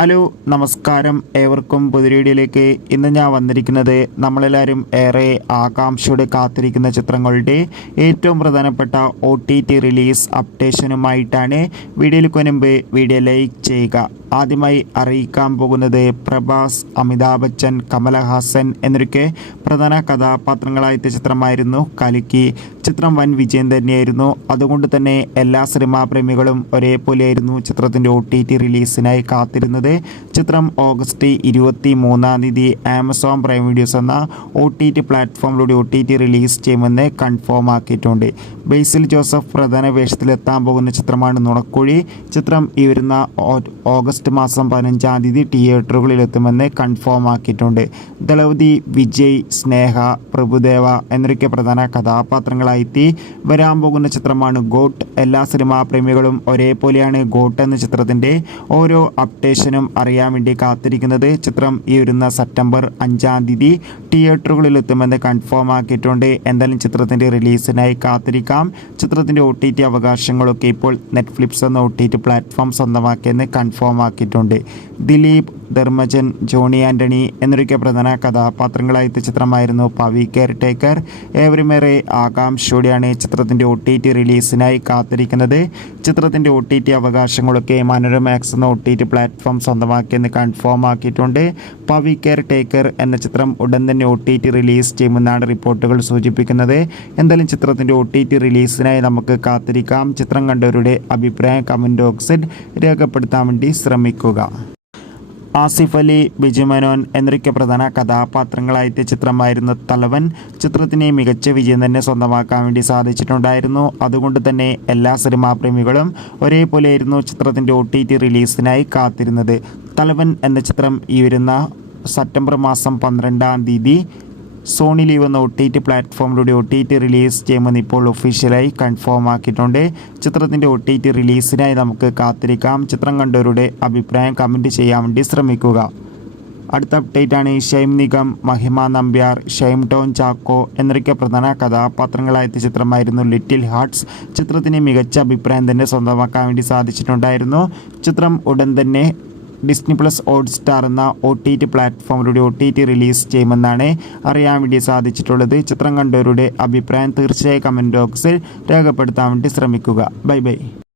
Hello നമസ്കാരം, ഏവർക്കും പുതിയ ഇന്ന് ഞാൻ വന്നിരിക്കുന്നത് നമ്മളെല്ലാവരും ഏറെ ആകാംക്ഷയോടെ കാത്തിരിക്കുന്ന ചിത്രങ്ങളുടെ ഏറ്റവും പ്രധാനപ്പെട്ട OTT റിലീസ് അപ്ഡേഷനുമായിട്ടാണ്. വീഡിയോയിലേക്ക് മുൻപ് വീഡിയോ ലൈക്ക് ചെയ്യുക. ആദ്യമായി അറിയിക്കാൻ പോകുന്നത് പ്രഭാസ്, അമിതാഭ് ബച്ചൻ, കമലഹാസൻ എന്നൊക്കെ പ്രധാന കഥാപാത്രങ്ങളായ ചിത്രമായിരുന്നു കൽക്കി. ചിത്രം വൻ വിജയം തന്നെയായിരുന്നു. അതുകൊണ്ട് തന്നെ എല്ലാ സിനിമാ പ്രേമികളും ഒരേപോലെയായിരുന്നു ചിത്രത്തിൻ്റെ OTT റിലീസിനായി കാത്തിരുന്നത്. ചിത്രം ഓഗസ്റ്റ് 23 ആമസോൺ പ്രൈം വീഡിയോസ് എന്ന OTT പ്ലാറ്റ്ഫോമിലൂടെ OTT റിലീസ് ചെയ്യുമെന്ന് കൺഫേം ആക്കിയിട്ടുണ്ട്. ബേസിൽ ജോസഫ് പ്രധാന വേഷത്തിലെത്താൻ പോകുന്ന ചിത്രമാണ് നുണക്കുഴി. ചിത്രം ഈ വരുന്ന ഓഗസ്റ്റ് മാസം 15 തിയേറ്ററുകളിലെത്തുമെന്ന് കൺഫേം ആക്കിയിട്ടുണ്ട്. ദളപതി, വിജയ്, സ്നേഹ, പ്രഭുദേവ എന്നൊക്കെ പ്രധാന കഥാപാത്രങ്ങളായി വരാൻ പോകുന്ന ചിത്രമാണ് ഗോട്ട്. എല്ലാ സിനിമാ പ്രേമികളും ഒരേപോലെയാണ് ഗോട്ട് എന്ന ചിത്രത്തിൻ്റെ ഓരോ അപ്ഡേഷനും അറിയാൻ വേണ്ടി കാത്തിരിക്കുന്നത്. ചിത്രം ഈ വരുന്ന സെപ്റ്റംബർ 5 തിയേറ്ററുകളിലെത്തുമെന്ന് കൺഫേം ആക്കിയിട്ടുണ്ട്. എന്തായാലും ചിത്രത്തിൻ്റെ റിലീസിനായി കാത്തിരിക്കാം. ചിത്രത്തിൻ്റെ OTT അവകാശങ്ങളൊക്കെ ഇപ്പോൾ നെറ്റ്ഫ്ലിക്സ് എന്ന OTT പ്ലാറ്റ്ഫോം സ്വന്തമാക്കിയെന്ന് കൺഫേം ആക്കിയിട്ടുണ്ട്. ദിലീപ്, ധർമ്മജൻ, ജോണി ആൻ്റണി എന്നൊക്കെ പ്രധാന കഥാപാത്രങ്ങളായ ചിത്രമായിരുന്നു പവി കെയർ ടേക്കർ. ഏവരുമേറെ ആകാംക്ഷയോടെയാണ് ചിത്രത്തിൻ്റെ OTT റിലീസിനായി കാത്തിരിക്കുന്നത്. ചിത്രത്തിൻ്റെ OTT അവകാശങ്ങളൊക്കെ മനോരമാക്സ് എന്ന OTT പ്ലാറ്റ്ഫോം സ്വന്തമാക്കിയെന്ന് കൺഫേം ആക്കിയിട്ടുണ്ട്. പവി കെയർ ടേക്കർ എന്ന ചിത്രം ഉടൻ തന്നെ OTT റിലീസ് ചെയ്യുമെന്നാണ് റിപ്പോർട്ടുകൾ സൂചിപ്പിക്കുന്നത്. എന്തായാലും ചിത്രത്തിൻ്റെ OTT റിലീസിനായി നമുക്ക് കാത്തിരിക്കാം. ചിത്രം കണ്ടവരുടെ അഭിപ്രായം കമൻറ്റ് ബോക്സിൽ രേഖപ്പെടുത്താൻ വേണ്ടി ശ്രമിക്കുക. ആസിഫ് അലി, ബിജു മേനോൻ എന്നൊക്കെ പ്രധാന കഥാപാത്രങ്ങളായ ചിത്രമായിരുന്നു തലവൻ. ചിത്രത്തിന് മികച്ച വിജയം തന്നെ സ്വന്തമാക്കാൻ വേണ്ടി സാധിച്ചിട്ടുണ്ടായിരുന്നു. അതുകൊണ്ട് തന്നെ എല്ലാ സിനിമാ പ്രേമികളും ഒരേപോലെയായിരുന്നു ചിത്രത്തിൻ്റെ OTT റിലീസിനായി കാത്തിരുന്നത്. തലവൻ എന്ന ചിത്രം ഈ വരുന്ന സെപ്റ്റംബർ മാസം 12 സോണി ലീവ് എന്ന OTT പ്ലാറ്റ്ഫോമിലൂടെ OTT റിലീസ് ചെയ്യുമെന്ന് ഇപ്പോൾ ഒഫീഷ്യലായി കൺഫേം ആക്കിയിട്ടുണ്ട്. ചിത്രത്തിൻ്റെ OTT റിലീസിനായി നമുക്ക് കാത്തിരിക്കാം. ചിത്രം കണ്ടവരുടെ അഭിപ്രായം കമൻറ്റ് ചെയ്യാൻ വേണ്ടി ശ്രമിക്കുക. അടുത്ത അപ്ഡേറ്റാണ് ഷൈം നിഗം, മഹിമ നമ്പ്യാർ, ഷൈം ടോൺ ചാക്കോ എന്നൊക്കെ പ്രധാന കഥാപാത്രങ്ങളായ ചിത്രമായിരുന്നു ലിറ്റിൽ ഹാർട്ട്സ്. ചിത്രത്തിന് മികച്ച അഭിപ്രായം തന്നെ സ്വന്തമാക്കാൻ വേണ്ടി സാധിച്ചിട്ടുണ്ടായിരുന്നു. ചിത്രം ഉടൻ തന്നെ ഡിസ്നി പ്ലസ് ഹോട്ട്സ്റ്റാർ എന്ന OTT പ്ലാറ്റ്ഫോമിലൂടെ OTT റിലീസ് ചെയ്യുമെന്നാണ് അറിയാൻ വേണ്ടി സാധിച്ചിട്ടുള്ളത്. ചിത്രം കണ്ടവരുടെ അഭിപ്രായം തീർച്ചയായും കമൻറ്റ് ബോക്സിൽ രേഖപ്പെടുത്താൻ വേണ്ടി ശ്രമിക്കുക. Bye bye.